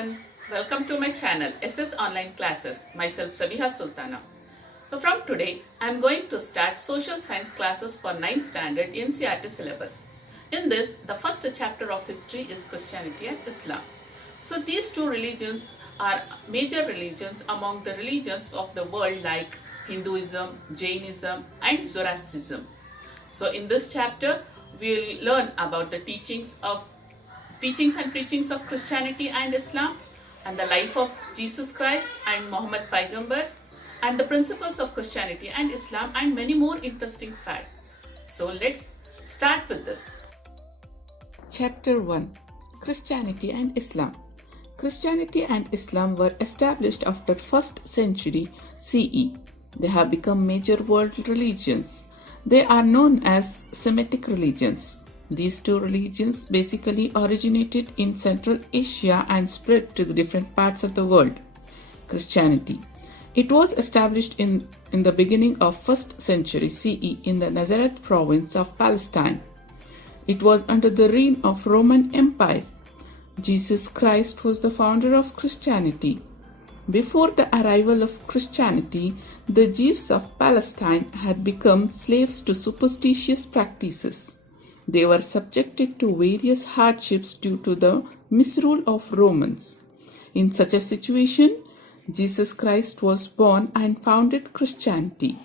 everyone, welcome to my channel SS Online Classes. Myself Sabiha Sultana. So from today I am going to start social science classes for 9th standard NCERT syllabus. In this, the first chapter of history is Christianity and Islam. So these two religions are major religions among the religions of the world like Hinduism, Jainism and Zoroastrianism. So in this chapter we will learn about the teachings and preachings of Christianity and Islam, and the life of Jesus Christ and Muhammad Paigambar, and the principles of Christianity and Islam, and many more interesting facts. So let's start with this. Chapter 1: Christianity and Islam. Christianity and Islam were established after 1st century CE. They have become major world religions. They are known as Semitic religions. These two religions basically originated in Central Asia and spread to the different parts of the world. Christianity. It was established in the beginning of 1st century CE in the Nazareth province of Palestine. It was under the reign of Roman Empire. Jesus Christ was the founder of Christianity. Before the arrival of Christianity, the Jews of Palestine had become slaves to superstitious practices. They were subjected to various hardships due to the misrule of Romans. In such a situation, Jesus Christ was born and founded Christianity.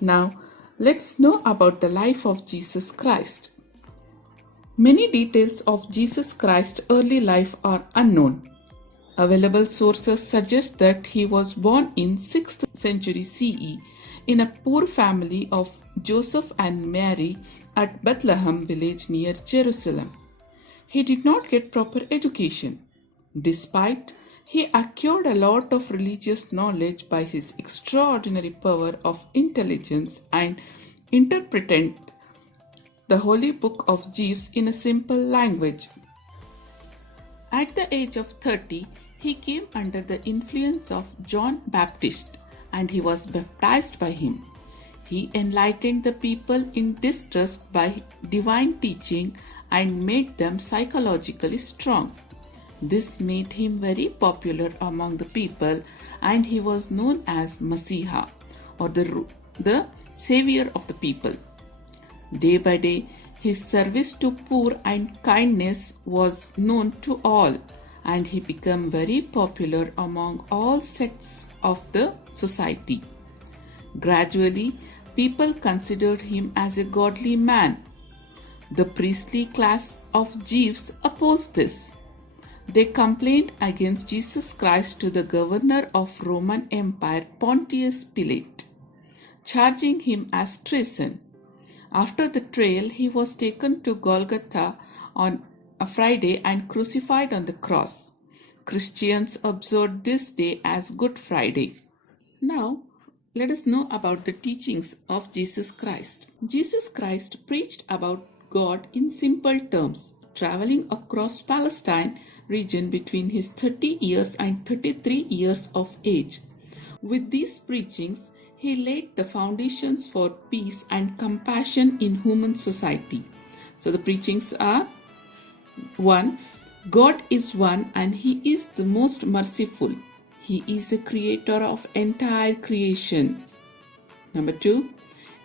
Now, let's know about the life of Jesus Christ. Many details of Jesus Christ's early life are unknown. Available sources suggest that he was born in 6th century CE in a poor family of Joseph and Mary at Bethlehem village near Jerusalem. He did not get proper education. Despite, he acquired a lot of religious knowledge by his extraordinary power of intelligence and interpreted the holy book of Jeeves in a simple language. At the age of 30, he came under the influence of John Baptist and he was baptized by him. He enlightened the people in distress by divine teaching and made them psychologically strong. This made him very popular among the people, and he was known as Messiah, or the savior of the people. Day by day, his service to poor and kindness was known to all, and he became very popular among all sects of the society. Gradually, people considered him as a godly man. The priestly class of Jews opposed this. They complained against Jesus Christ to the governor of Roman Empire, Pontius Pilate, charging him as treason. After the trial, he was taken to Golgotha on a Friday and crucified on the cross. Christians observed this day as Good Friday. Now, let us know about the teachings of Jesus Christ. Jesus Christ preached about God in simple terms, traveling across Palestine region between his 30 years and 33 years of age. With these preachings, he laid the foundations for peace and compassion in human society. So the preachings are: 1. God is one and he is the most merciful. He is the creator of entire creation. Number 2.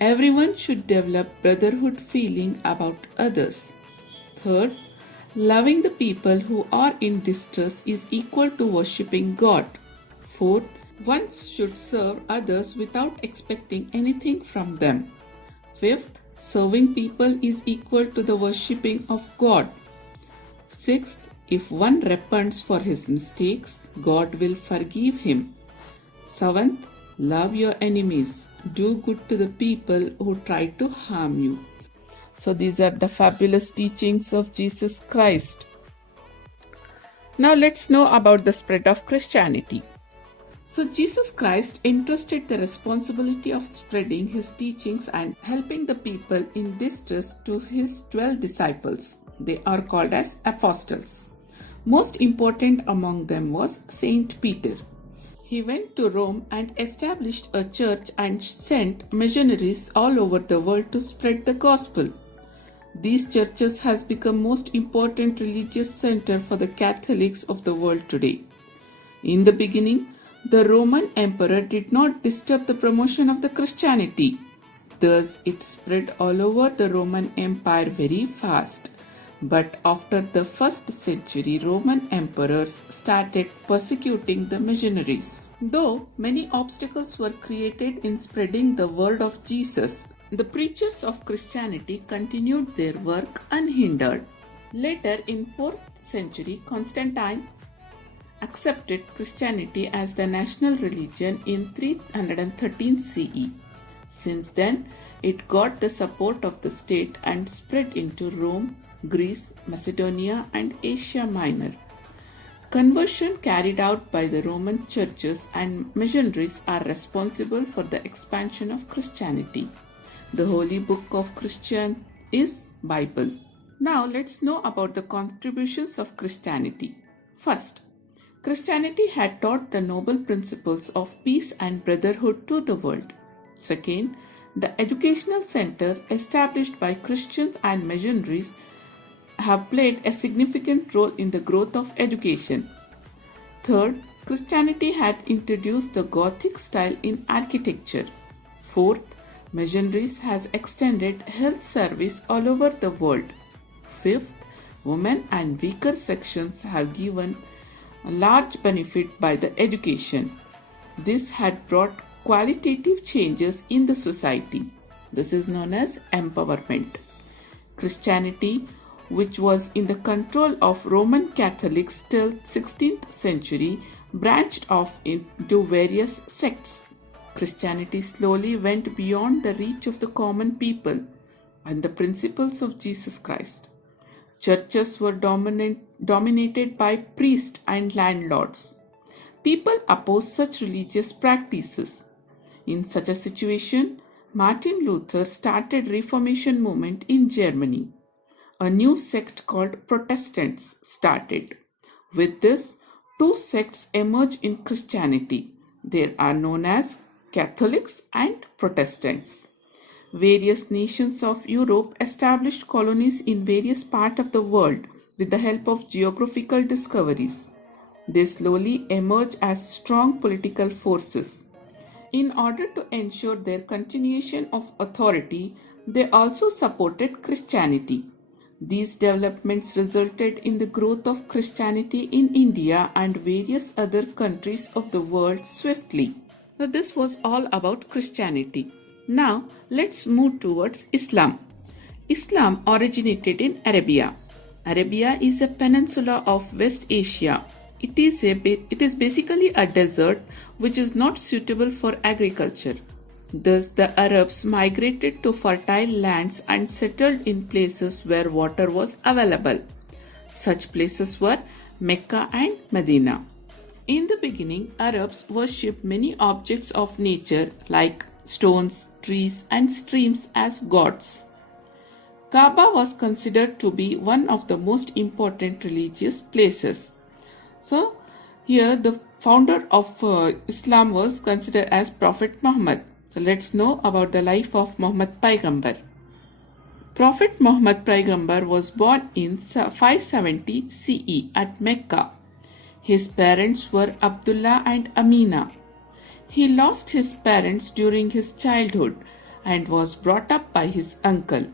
Everyone should develop brotherhood feeling about others. 3rd. Loving the people who are in distress is equal to worshipping God. 4th. One should serve others without expecting anything from them. 5th. Serving people is equal to the worshipping of God. 6th. If one repents for his mistakes, God will forgive him. 7th. Love your enemies. Do good to the people who try to harm you. So these are the fabulous teachings of Jesus Christ. Now let's know about the spread of Christianity. So Jesus Christ entrusted the responsibility of spreading his teachings and helping the people in distress to his 12 disciples. They are called as apostles. Most important among them was Saint Peter. He went to Rome and established a church and sent missionaries all over the world to spread the gospel. These churches has become most important religious center for the Catholics of the world today. In the beginning, the Roman emperor did not disturb the promotion of the Christianity. Thus, it spread all over the Roman Empire very fast. But after the 1st century, Roman emperors started persecuting the missionaries. Though many obstacles were created in spreading the word of Jesus, the preachers of Christianity continued their work unhindered. Later, in 4th century, Constantine accepted Christianity as the national religion in 313 CE. Since then, it got the support of the state and spread into Rome, Greece, Macedonia, and Asia Minor. Conversion carried out by the Roman churches and missionaries are responsible for the expansion of Christianity. The holy book of Christian is Bible. Now let's know about the contributions of Christianity. First, Christianity had taught the noble principles of peace and brotherhood to the world. Second, the educational centers established by Christians and missionaries have played a significant role in the growth of education. Third, Christianity had introduced the Gothic style in architecture. Fourth, missionaries has extended health service all over the world. Fifth, women and weaker sections have given a large benefit by the education. This had brought qualitative changes in the society. This is known as empowerment. Christianity, which was in the control of Roman Catholics till 16th century, branched off into various sects. Christianity slowly went beyond the reach of the common people and the principles of Jesus Christ. Churches were dominated by priests and landlords. People opposed such religious practices. In such a situation, Martin Luther started Reformation movement in Germany. A new sect called Protestants started. With this, two sects emerged in Christianity. They are known as Catholics and Protestants. Various nations of Europe established colonies in various parts of the world with the help of geographical discoveries. They slowly emerged as strong political forces. In order to ensure their continuation of authority, they also supported Christianity. These developments resulted in the growth of Christianity in India and various other countries of the world swiftly. Now, this was all about Christianity. Now, let's move towards Islam. Islam originated in Arabia. Arabia is a peninsula of West Asia. It is basically a desert which is not suitable for agriculture. Thus, the Arabs migrated to fertile lands and settled in places where water was available. Such places were Mecca and Medina. In the beginning, Arabs worshipped many objects of nature like stones, trees, and streams as gods. Kaaba was considered to be one of the most important religious places. So, here the founder of Islam was considered as Prophet Muhammad. So, let's know about the life of Muhammad Paigambar. Prophet Muhammad Paigambar was born in 570 CE at Mecca. His parents were Abdullah and Amina. He lost his parents during his childhood and was brought up by his uncle.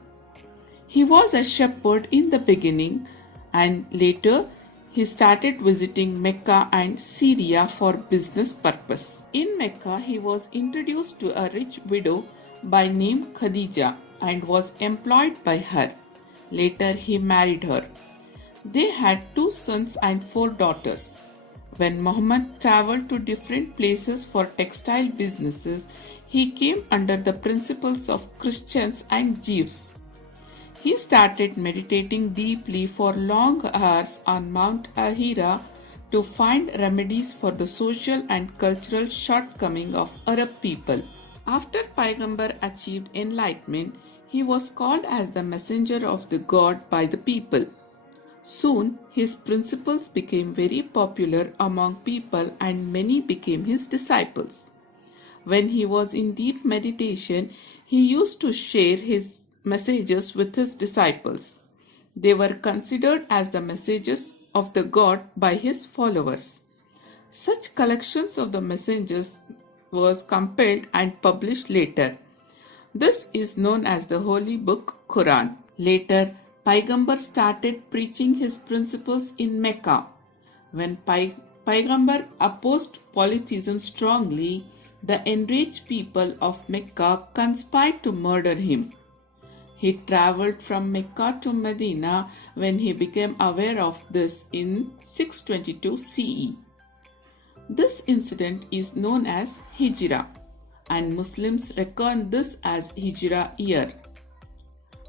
He was a shepherd in the beginning and later he started visiting Mecca and Syria for business purpose. In Mecca, he was introduced to a rich widow by name Khadija and was employed by her. Later, he married her. They had 2 sons and 4 daughters. When Muhammad traveled to different places for textile businesses, he came under the principles of Christians and Jews. He started meditating deeply for long hours on Mount Hira to find remedies for the social and cultural shortcomings of Arab people. After Paigambar achieved enlightenment, he was called as the messenger of the God by the people. Soon, his principles became very popular among people and many became his disciples. When he was in deep meditation, he used to share his messages with his disciples. They were considered as the messages of the God by his followers. Such collections of the messengers was compiled and published later. This is known as the Holy Book Quran. Later, Paigambar started preaching his principles in Mecca. When Paigambar opposed polytheism strongly, the enraged people of Mecca conspired to murder him. He traveled from Mecca to Medina when he became aware of this in 622 CE. This incident is known as Hijrah, and Muslims reckon this as Hijrah year.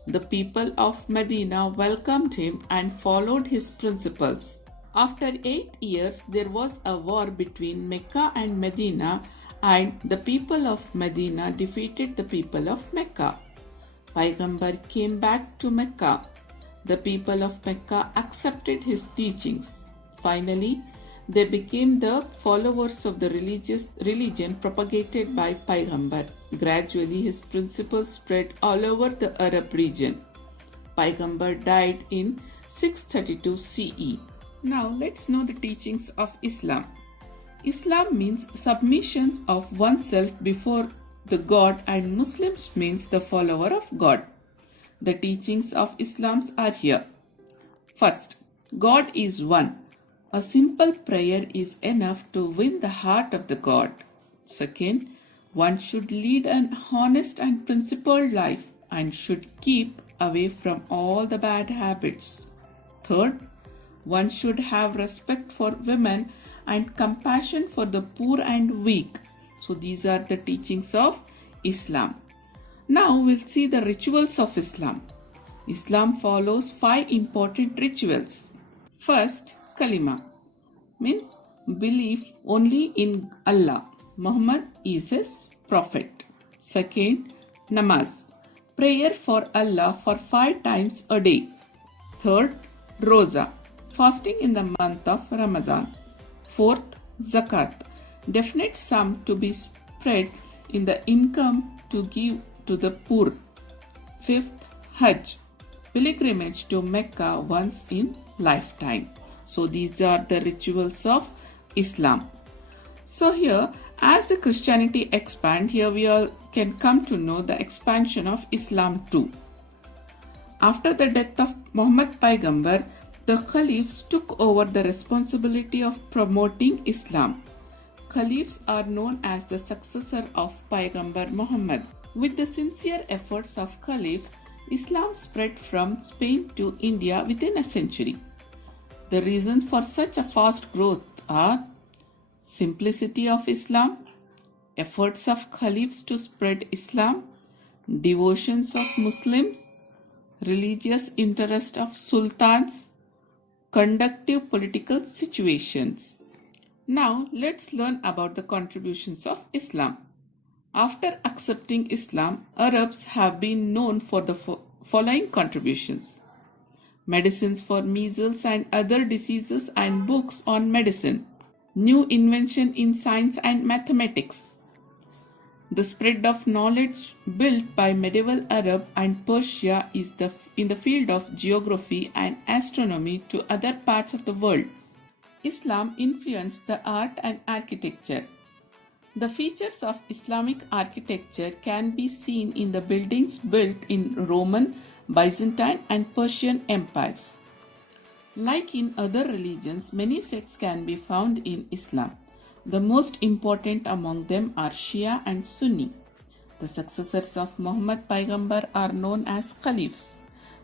The people of Medina welcomed him and followed his principles. After 8 years, there was a war between Mecca and Medina, and the people of Medina defeated the people of Mecca. Paigambar came back to Mecca. The people of Mecca accepted his teachings. Finally, they became the followers of the religion propagated by Paigambar. Gradually, his principles spread all over the Arab region. Paigambar died in 632 CE. Now, let's know the teachings of Islam. Islam means submissions of oneself before the God, and Muslims means the follower of God. The teachings of Islam are here. First, God is one. A simple prayer is enough to win the heart of the God. Second, one should lead an honest and principled life and should keep away from all the bad habits. Third, one should have respect for women and compassion for the poor and weak. So these are the teachings of Islam. Now we'll see the rituals of Islam. Islam follows 5 important rituals. First, Kalima means belief only in Allah. Muhammad is his prophet. Second, Namaz, prayer for Allah for 5 times a day. Third, Roza, fasting in the month of Ramadan. Fourth, Zakat, definite sum to be spread in the income to give to the poor. Fifth, Hajj, pilgrimage to Mecca once in lifetime. So these are the rituals of Islam. So here, as the Christianity expand, here we all can come to know the expansion of Islam too. After the death of Muhammad Paigambar, the Caliphs took over the responsibility of promoting Islam. Caliphs are known as the successor of Paigambar Muhammad. With the sincere efforts of Caliphs, Islam spread from Spain to India within a century. The reason for such a fast growth are simplicity of Islam, efforts of Caliphs to spread Islam, devotions of Muslims, religious interest of sultans, conducive political situations. Now let's learn about the contributions of Islam. After accepting Islam, Arabs have been known for the following contributions: medicines for measles and other diseases and books on medicine, new invention in science and mathematics, the spread of knowledge built by medieval Arab and Persia is in the field of geography and astronomy to other parts of the world. Islam influenced the art and architecture. The features of Islamic architecture can be seen in the buildings built in Roman, Byzantine and Persian empires. Like in other religions, many sects can be found in Islam. The most important among them are Shia and Sunni. The successors of Muhammad Paigambar are known as Caliphs.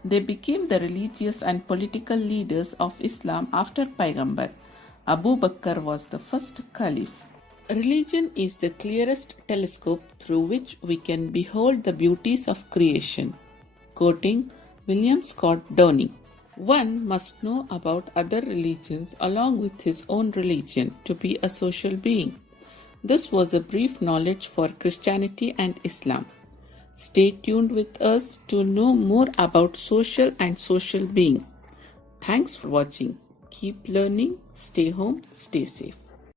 They became the religious and political leaders of Islam after Paigambar. Abu Bakr was the first Caliph. Religion is the clearest telescope through which we can behold the beauties of creation. Quoting William Scott Downing, one must know about other religions along with his own religion to be a social being. This was a brief knowledge for Christianity and Islam. Stay tuned with us to know more about social and social being. Thanks for watching. Keep learning, stay home, stay safe.